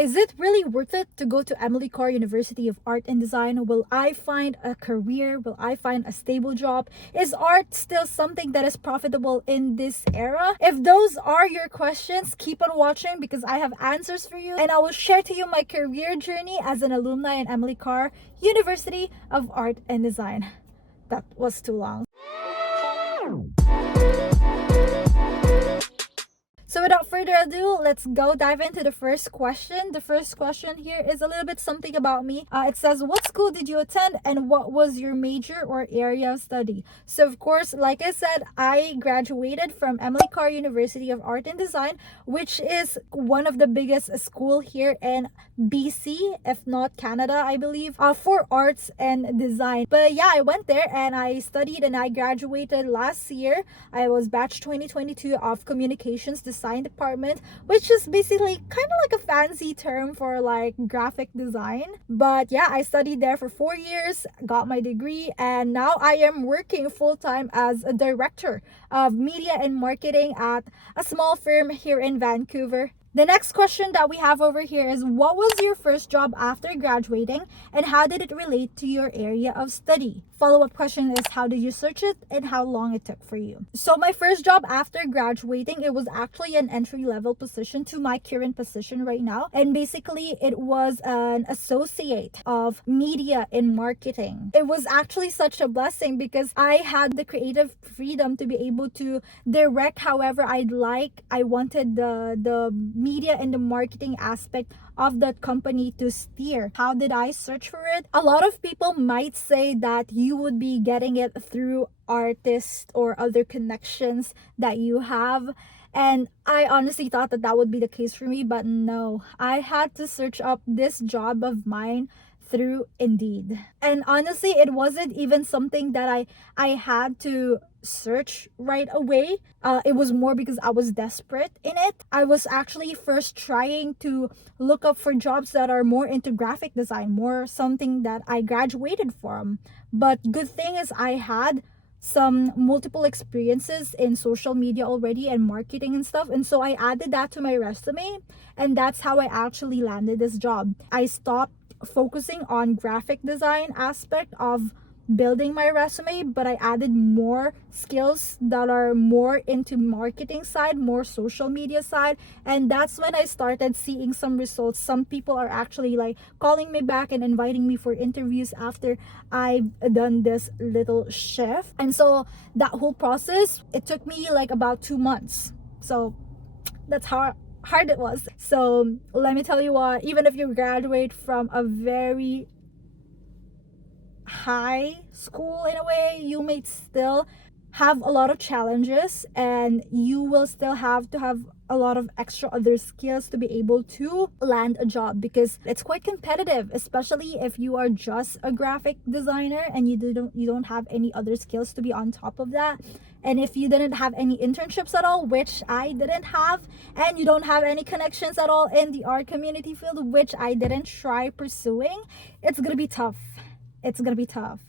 Is it really worth it to go to Emily Carr University of Art and Design? Will I find a career? Will I find a stable job? Is art still something that is profitable in this era? If those are your questions, keep on watching because I have answers for you, and I will share to you my career journey as an alumni in Emily Carr University of Art and Design. That was too long. So without further ado, let's go dive into the first question. The first question here is a little bit something about me. It says, what school did you attend and what was your major or area of study? So of course, like I said, I graduated from Emily Carr University of Art and Design, which is one of the biggest school here in BC, if not Canada, I believe, for arts and design. But yeah, I went there and I studied and I graduated last year. I was batch 2022 of communications design department, which is basically kind of like a fancy term for like graphic design. But yeah, I studied there for 4 years, got my degree, and now I am working full-time as a director of media and marketing at a small firm here in Vancouver. The next question that we have over here is, what was your first job after graduating and how did it relate to your area of study? Follow-up question is, how did you search it and how long it took for you? So my first job after graduating, it was actually an entry-level position to my current position right now. And basically it was an associate of media and marketing. It was actually such a blessing because I had the creative freedom to be able to direct however I'd like. I wanted the media and the marketing aspect of that company to steer. How did I search for it? A lot of people might say that you would be getting it through artists or other connections that you have. And I honestly thought that that would be the case for me, but no. I had to search up this job of mine through Indeed. And honestly, it wasn't even something that I had to search right away. It was more because I was desperate in it. I was actually first trying to look up for jobs that are more into graphic design, more something that I graduated from. But good thing is I had some multiple experiences in social media already and marketing and stuff, and so I added that to my resume, and that's how I actually landed this job. I stopped focusing on graphic design aspect of building my resume, but I added more skills that are more into marketing side, more social media side, and that's when I started seeing some results. Some people are actually like calling me back and inviting me for interviews after I've done this little shift. And so that whole process, it took me like about 2 months. So that's how hard it was. So let me tell you what, even if you graduate from a very high school in a way, you may still have a lot of challenges and you will still have to have a lot of extra other skills to be able to land a job because it's quite competitive, especially if you are just a graphic designer and you don't have any other skills to be on top of that. And if you didn't have any internships at all, which I didn't have, and you don't have any connections at all in the art community field, which I didn't try pursuing, it's gonna be tough. It's gonna be tough.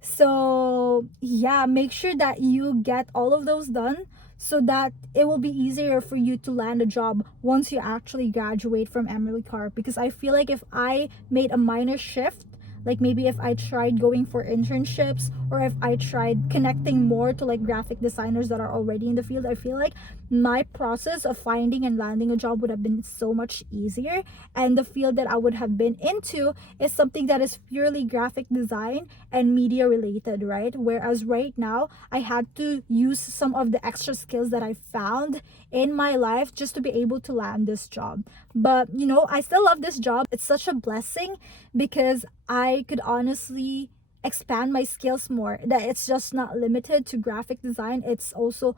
So yeah, make sure that you get all of those done so that it will be easier for you to land a job once you actually graduate from Emily Carr. Because I feel like if I made a minor shift, like maybe if I tried going for internships or if I tried connecting more to like graphic designers that are already in the field, I feel like my process of finding and landing a job would have been so much easier. And the field that I would have been into is something that is purely graphic design and media related, right? Whereas right now I had to use some of the extra skills that I found in my life just to be able to land this job. But you know, I still love this job. It's such a blessing because I could honestly expand my skills more, that it's just not limited to graphic design, it's also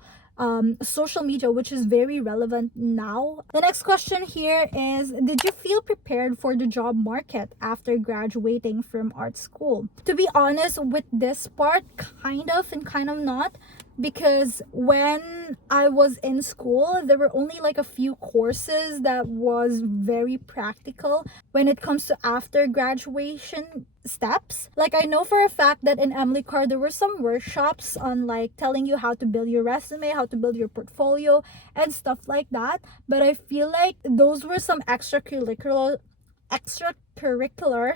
social media, which is very relevant now. The next question here is, did you feel prepared for the job market after graduating from art school? To be honest with this part, kind of and kind of not. because when I was in school, there were only like a few courses that was very practical when it comes to after graduation steps. Like I know for a fact that in Emily Carr there were some workshops on like telling you how to build your resume, how to build your portfolio and stuff like that. But I feel like those were some extracurricular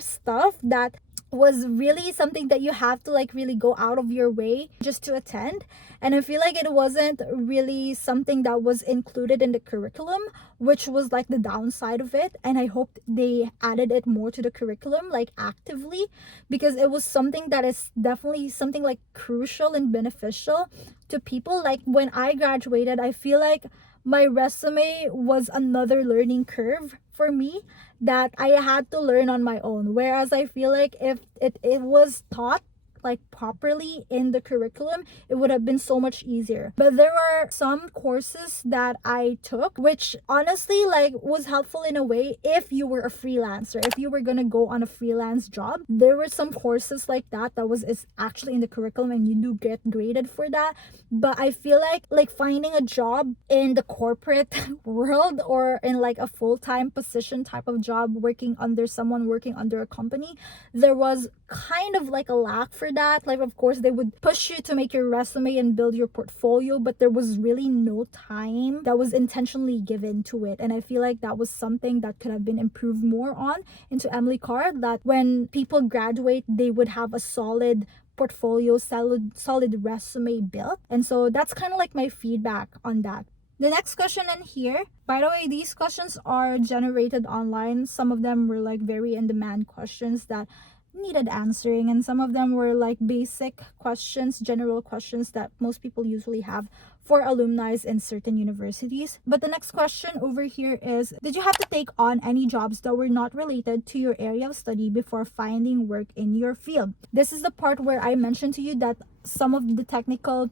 stuff that was really something that you have to like really go out of your way just to attend. And I feel like it wasn't really something that was included in the curriculum, which was like the downside of it. And I hope they added it more to the curriculum, like actively, because it was something that is definitely something like crucial and beneficial to people. Like when I graduated, I feel like my resume was another learning curve for me that I had to learn on my own. Whereas I feel like if it was taught like properly in the curriculum, it would have been so much easier. But there are some courses that I took which honestly like was helpful in a way if you were a freelancer, if you were gonna go on a freelance job. There were some courses like that was is actually in the curriculum and you do get graded for that. But I feel like finding a job in the corporate world or in like a full-time position type of job, working under someone, working under a company, there was kind of like a lack for that. Like of course they would push you to make your resume and build your portfolio, but there was really no time that was intentionally given to it. And I feel like that was something that could have been improved more on into Emily Carr, that when people graduate they would have a solid portfolio, solid resume built. And so that's kind of like my feedback on that. The next question in here, by the way, these questions are generated online. Some of them were like very in demand questions that needed answering, and some of them were like basic questions, general questions that most people usually have for alumni in certain universities. But the next question over here is, did you have to take on any jobs that were not related to your area of study before finding work in your field? This is the part where I mentioned to you that some of the technical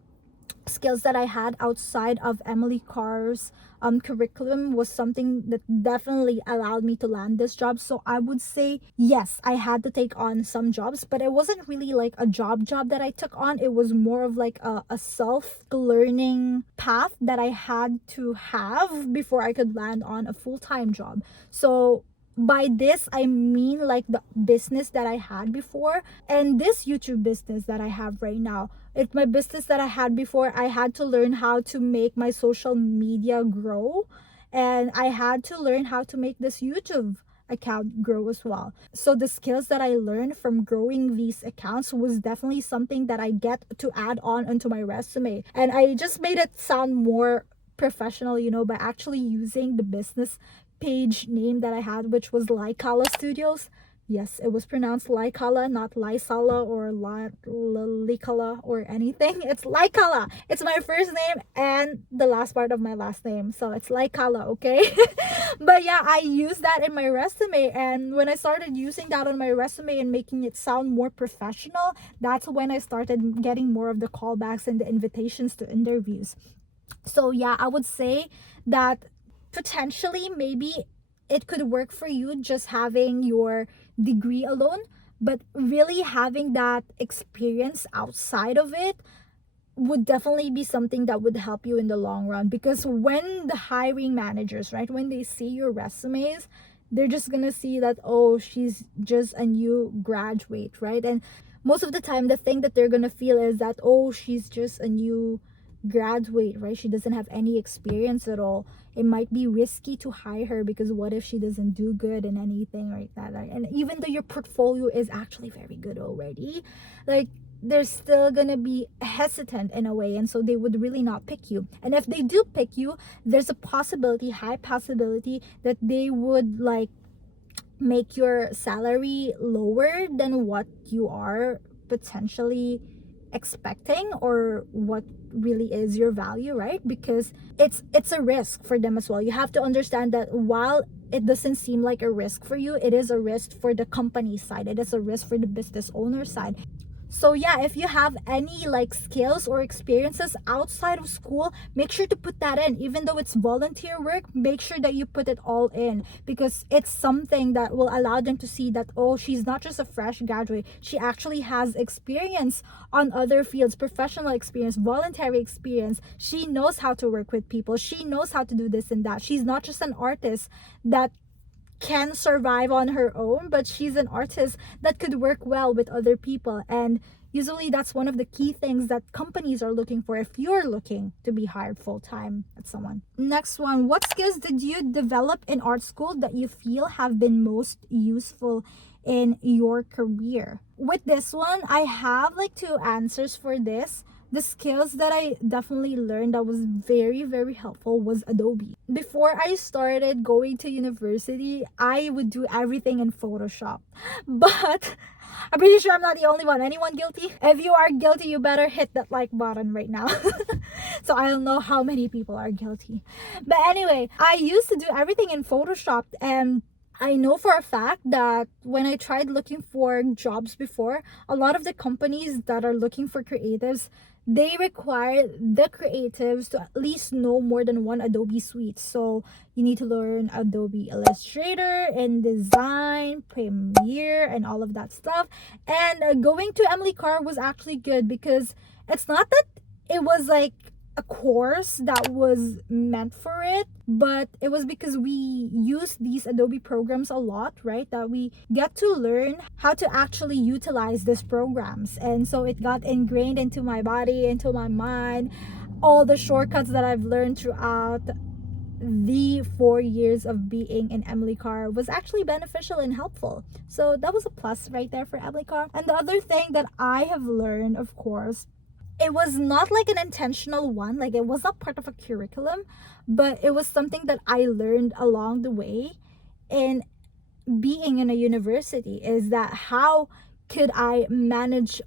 skills that I had outside of Emily Carr's curriculum was something that definitely allowed me to land this job. So I would say yes, I had to take on some jobs, but it wasn't really like a job that I took on. It was more of like a self-learning path that I had to have before I could land on a full-time job. So by this I mean like the business that I had before and this YouTube business that I have right now. It's my business that I had before. I had to learn how to make my social media grow, and I had to learn how to make this YouTube account grow as well. So the skills that I learned from growing these accounts was definitely something that I get to add on into my resume. And I just made it sound more professional, you know, by actually using the business page name that I had, which was Lyka Studios. Yes, it was pronounced Lykala, not Lysala or Likala or anything. It's Lykala. It's my first name and the last part of my last name. So it's Lykala, okay? But yeah, I used that in my resume. And when I started using that on my resume and making it sound more professional, that's when I started getting more of the callbacks and the invitations to interviews. So yeah, I would say that potentially maybe it could work for you just having your degree alone, but really having that experience outside of it would definitely be something that would help you in the long run. Because when the hiring managers, right, when they see your resumes, they're just gonna see that, oh, she's just a new graduate, right? And most of the time the thing that they're gonna feel is that, oh, she's just a new graduate, right? She doesn't have any experience at all. It might be risky to hire her because what if she doesn't do good in anything like that, right? And even though your portfolio is actually very good already, like they're still gonna be hesitant in a way, and so they would really not pick you. And if they do pick you, there's a possibility, high possibility, that they would like make your salary lower than what you are potentially expecting or what really is your value, right? Because it's a risk for them as well. You have to understand that while it doesn't seem like a risk for you, it is a risk for the company side, it is a risk for the business owner side. So yeah, if you have any like skills or experiences outside of school, make sure to put that in. Even though it's volunteer work, make sure that you put it all in, because it's something that will allow them to see that, oh, she's not just a fresh graduate, she actually has experience on other fields, professional experience, voluntary experience. She knows how to work with people, she knows how to do this and that. She's not just an artist that can survive on her own, but she's an artist that could work well with other people. And usually that's one of the key things that companies are looking for if you're looking to be hired full-time at someone. Next one, what skills did you develop in art school that you feel have been most useful in your career? With this one, I have like two answers for this. The skills that I definitely learned that was very, very helpful was Adobe. Before I started going to university, I would do everything in Photoshop. But I'm pretty sure I'm not the only one. Anyone guilty? If you are guilty, you better hit that like button right now. So I don't know how many people are guilty. But anyway, I used to do everything in Photoshop, and I know for a fact that when I tried looking for jobs before, a lot of the companies that are looking for creatives, they require the creatives to at least know more than one Adobe suite. So you need to learn Adobe Illustrator, InDesign, Premiere, and all of that stuff. And going to Emily Carr was actually good, because it's not that it was like a course that was meant for it, but it was because we use these Adobe programs a lot, right? That we get to learn how to actually utilize these programs. And so it got ingrained into my body, into my mind. All the shortcuts that I've learned throughout the 4 years of being in Emily Carr was actually beneficial and helpful. So that was a plus right there for Emily Carr. And the other thing that I have learned, of course, it was not like an intentional one, like it was not part of a curriculum, but it was something that I learned along the way in being in a university, is that how could I manage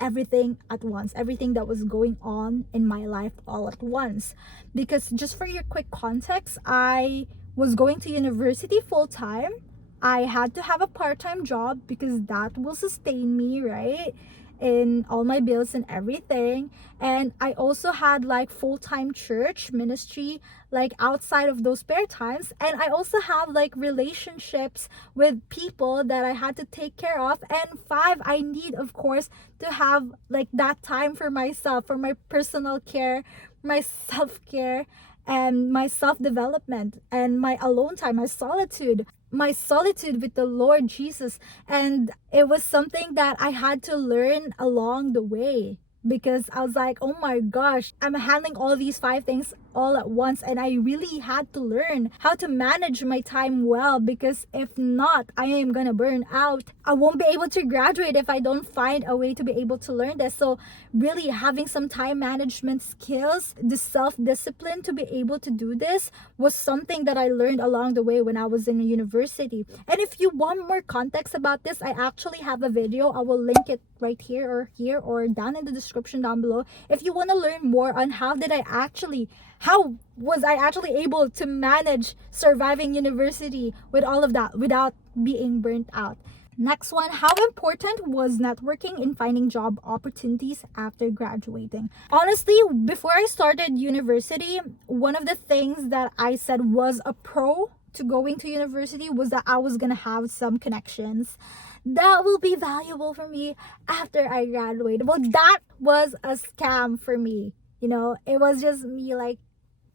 everything at once, everything that was going on in my life all at once. Because just for your quick context, I was going to university full time. I had to have a part-time job because that will sustain me, right, in all my bills and everything. And I also had like full-time church ministry like outside of those spare times, and I also have like relationships with people that I had to take care of. And five, I need, of course, to have like that time for myself, for my personal care, my self-care, and my self-development, and my alone time, my solitude with the Lord Jesus. And it was something that I had to learn along the way, because I was like, oh my gosh, I'm handling all these five things all at once, and I really had to learn how to manage my time well, because if not, I am gonna burn out. I won't be able to graduate if I don't find a way to be able to learn this. So really having some time management skills, the self-discipline to be able to do this, was something that I learned along the way when I was in university. And if you want more context about this, I actually have a video. I will link it right here or down in the description down below. If you want to learn more on how was I actually able to manage surviving university with all of that without being burnt out. Next one, how important was networking in finding job opportunities after graduating? Honestly, before I started university, one of the things that I said was a pro to going to university was that I was gonna have some connections that will be valuable for me after I graduate. Well, that was a scam for me. It was just me like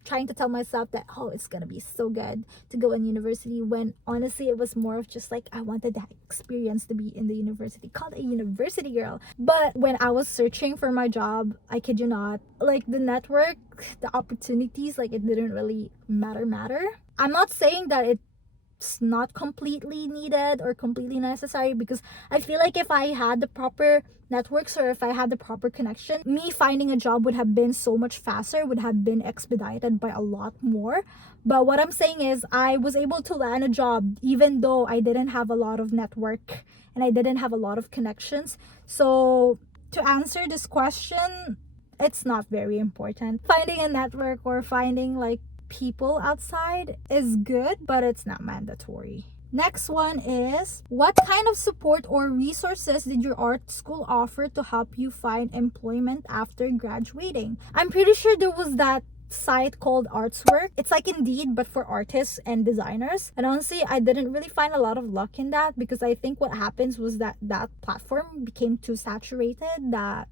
trying to tell myself that, oh, it's gonna be so good to go in university, when honestly it was more of just like I wanted that experience to be in the university, called a university girl. But when I was searching for my job, I kid you not, like the network, the opportunities, like it didn't really matter. I'm not saying that it's not completely needed or completely necessary, because I feel like if I had the proper networks, or if I had the proper connection, me finding a job would have been so much faster, would have been expedited by a lot more. But what I'm saying is I was able to land a job even though I didn't have a lot of network and I didn't have a lot of connections. So to answer this question, it's not very important. Finding a network or finding like people outside is good, but it's not mandatory. Next one is, what kind of support or resources did your art school offer to help you find employment after graduating? I'm pretty sure there was that site called Artswork. It's like Indeed, but for artists and designers. And honestly, I didn't really find a lot of luck in that, because I think what happens was that that platform became too saturated, that,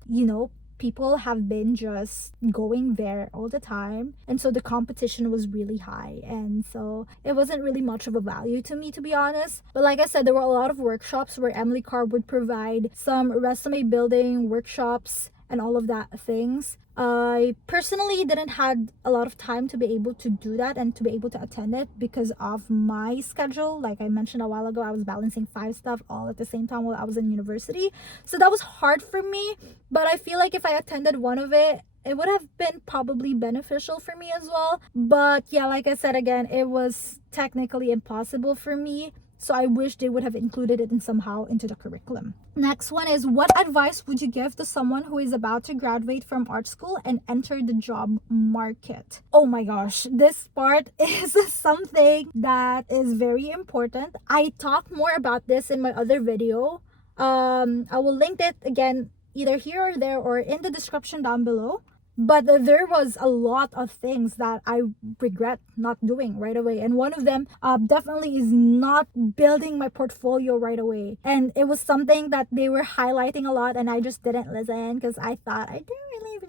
people have been just going there all the time, and so the competition was really high, and so it wasn't really much of a value to me, to be honest. But like I said, there were a lot of workshops where Emily Carr would provide some resume building workshops and all of that things. I personally didn't had a lot of time to be able to do that and to be able to attend it because of my schedule. Like I mentioned a while ago, I was balancing 5 stuff all at the same time while I was in university. So that was hard for me, but I feel like if I attended one of it, it would have been probably beneficial for me as well. But yeah, like I said again, it was technically impossible for me. So I wish they would have included it in somehow into the curriculum. Next one is, what advice would you give to someone who is about to graduate from art school and enter the job market? Oh my gosh, this part is something that is very important. I talk more about this in my other video. I will link it again either here or there or in the description down below. But there was a lot of things that I regret not doing right away. And one of them definitely is not building my portfolio right away. And it was something that they were highlighting a lot, and I just didn't listen because I thought I didn't really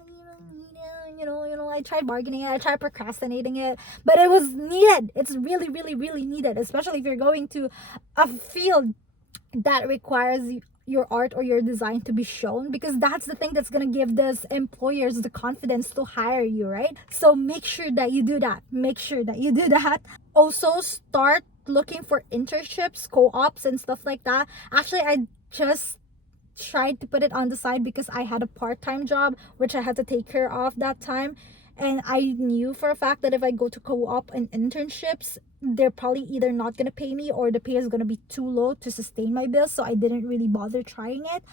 need it. I tried bargaining it, I tried procrastinating it, but it was needed. It's really, really, really needed, especially if you're going to a field that requires your art or your design to be shown, because that's the thing that's going to give those employers the confidence to hire you, right? So make sure that you do that. Also, start looking for internships, co-ops and stuff like that. Actually, I just tried to put it on the side because I had a part-time job which I had to take care of that time, and I knew for a fact that if I go to co-op and internships, they're probably either not going to pay me or the pay is going to be too low to sustain my bills. So I didn't really bother trying it.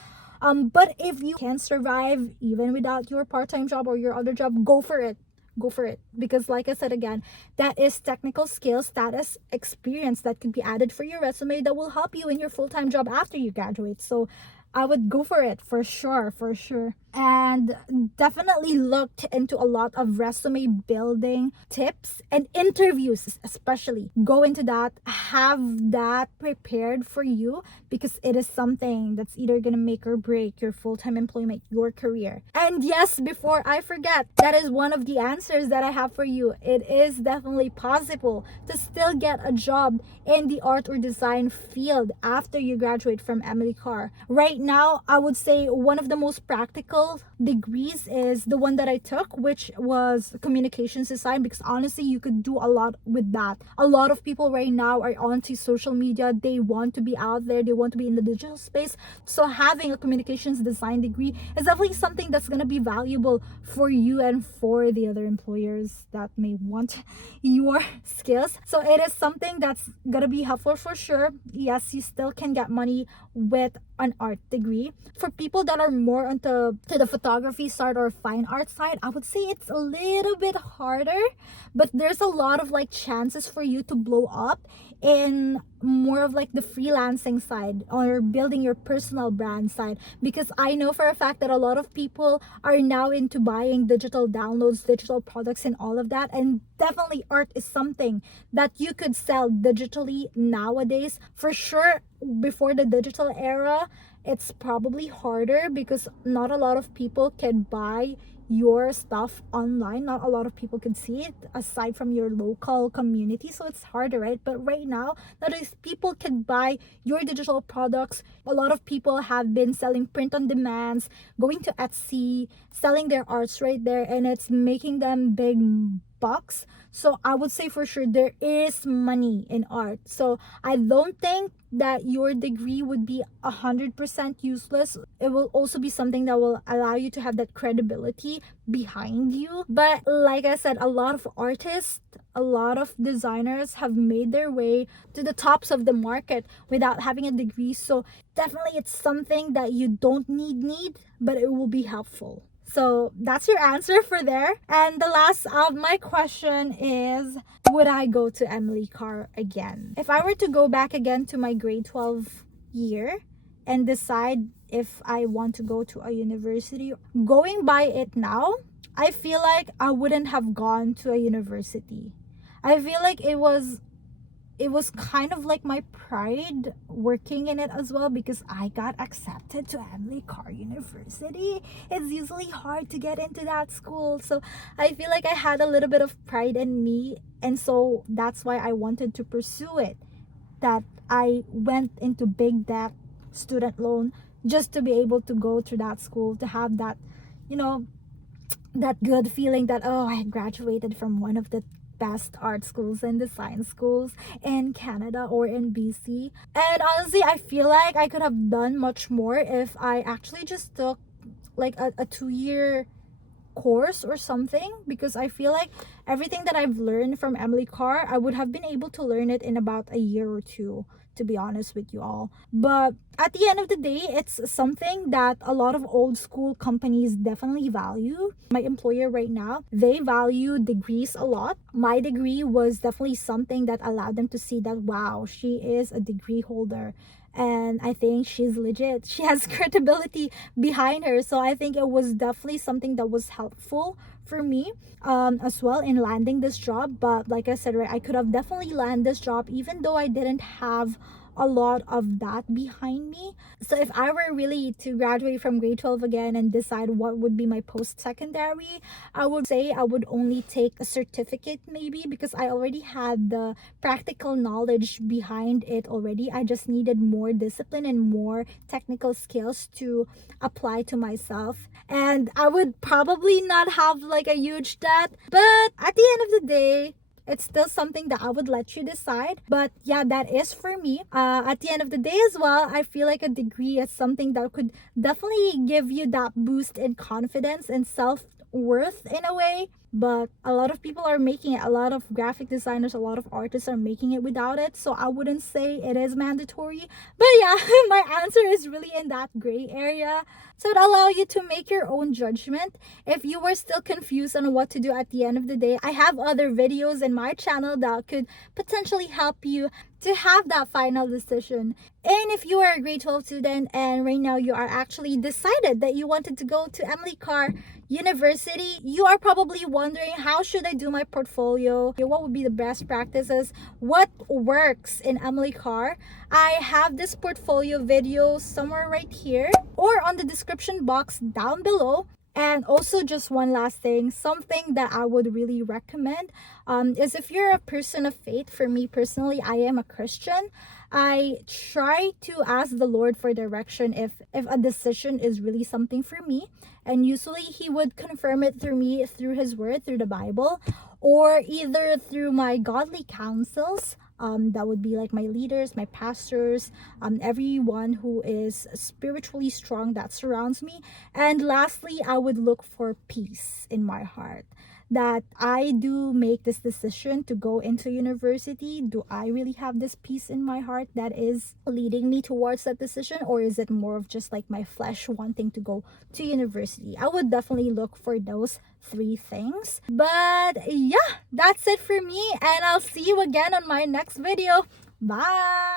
But if you can survive even without your part-time job or your other job, go for it. Because like I said again, that is technical skills, that is experience that can be added for your resume that will help you in your full-time job after you graduate. So I would go for it for sure. And definitely looked into a lot of resume building tips and interviews, especially. Go into that, have that prepared for you, because it is something that's either gonna make or break your full-time employment, your career. And yes, before I forget, that is one of the answers that I have for you. It is definitely possible to still get a job in the art or design field after you graduate from Emily Carr. Right now, I would say one of the most practical degrees is the one that I took, which was communications design, because honestly, you could do a lot with that. A lot of people right now are onto social media. They want to be out there. They want to be in the digital space. So having a communications design degree is definitely something that's going to be valuable for you and for the other employers that may want your skills. So it is something that's going to be helpful for sure. Yes, you still can get money with an art degree. For people that are more onto the photography side or fine art side, I would say it's a little bit harder, but there's a lot of like chances for you to blow up in more of like the freelancing side or building your personal brand side, because I know for a fact that a lot of people are now into buying digital downloads, digital products and all of that, and definitely art is something that you could sell digitally nowadays. For sure, before the digital era, it's probably harder because not a lot of people can buy your stuff online. Not a lot of people can see it aside from your local community, so it's harder, right? But right now, that is, people can buy your digital products. A lot of people have been selling print on demands, going to Etsy, selling their arts right there, and it's making them big bucks. So I would say for sure there is money in art. So I don't think that your degree would be 100% useless. It will also be something that will allow you to have that credibility behind you. But like I said, a lot of artists, a lot of designers have made their way to the tops of the market without having a degree. So definitely it's something that you don't need, but it will be helpful. So that's your answer for there. And the last of my question is, would I go to Emily Carr again? If I were to go back again to my grade 12 year and decide if I want to go to a university, going by it now, I feel like I wouldn't have gone to a university. I feel like it was kind of like my pride working in it as well, because I got accepted to Emily Carr University. It's usually hard to get into that school. So I feel like I had a little bit of pride in me. And so that's why I wanted to pursue it. That I went into big debt, student loan, just to be able to go to that school, to have that, you know, that good feeling that, oh, I graduated from one of the best art schools and design schools in Canada or in BC. And honestly, I feel like I could have done much more if I actually just took like a 2 year course or something, because I feel like everything that I've learned from Emily Carr, I would have been able to learn it in about a year or two, to be honest with you all. But at the end of the day, it's something that a lot of old school companies definitely value. My employer right now, they value degrees a lot. My degree was definitely something that allowed them to see that, wow, she is a degree holder. And I think she's legit. She has credibility behind her. So I think it was definitely something that was helpful for me as well in landing this job. But like I said, right, I could have definitely landed this job even though I didn't have a lot of that behind me. So if I were really to graduate from grade 12 again and decide what would be my post-secondary, I would say I would only take a certificate maybe, because I already had the practical knowledge behind it already. I just needed more discipline and more technical skills to apply to myself. And I would probably not have like a huge debt, but at the end of the day, it's still something that I would let you decide. But yeah, that is for me. At the end of the day as well, I feel like a degree is something that could definitely give you that boost in confidence and self-worth in a way. But a lot of people are making it. A lot of graphic designers, a lot of artists are making it without it. So I wouldn't say it is mandatory. But yeah, my answer is really in that gray area. So it allow you to make your own judgment. If you were still confused on what to do at the end of the day, I have other videos in my channel that could potentially help you to have that final decision. And if you are a grade 12 student and right now you are actually decided that you wanted to go to Emily Carr University, you are probably wondering, how should I do my portfolio? What would be the best practices? What works in Emily Carr? I have this portfolio video somewhere right here or on the description box down below. And also, just one last thing, something that I would really recommend is if you're a person of faith. For me personally, I am a Christian. I try to ask the Lord for direction if a decision is really something for me. And usually he would confirm it through me, through his word, through the Bible, or either through my godly counsels. That would be like my leaders, my pastors, everyone who is spiritually strong that surrounds me. And lastly, I would look for peace in my heart. That I do make this decision to go into university. Do I really have this peace in my heart that is leading me towards that decision? Or is it more of just like my flesh wanting to go to university? I would definitely look for those 3 things. But yeah, that's it for me. And I'll see you again on my next video. Bye!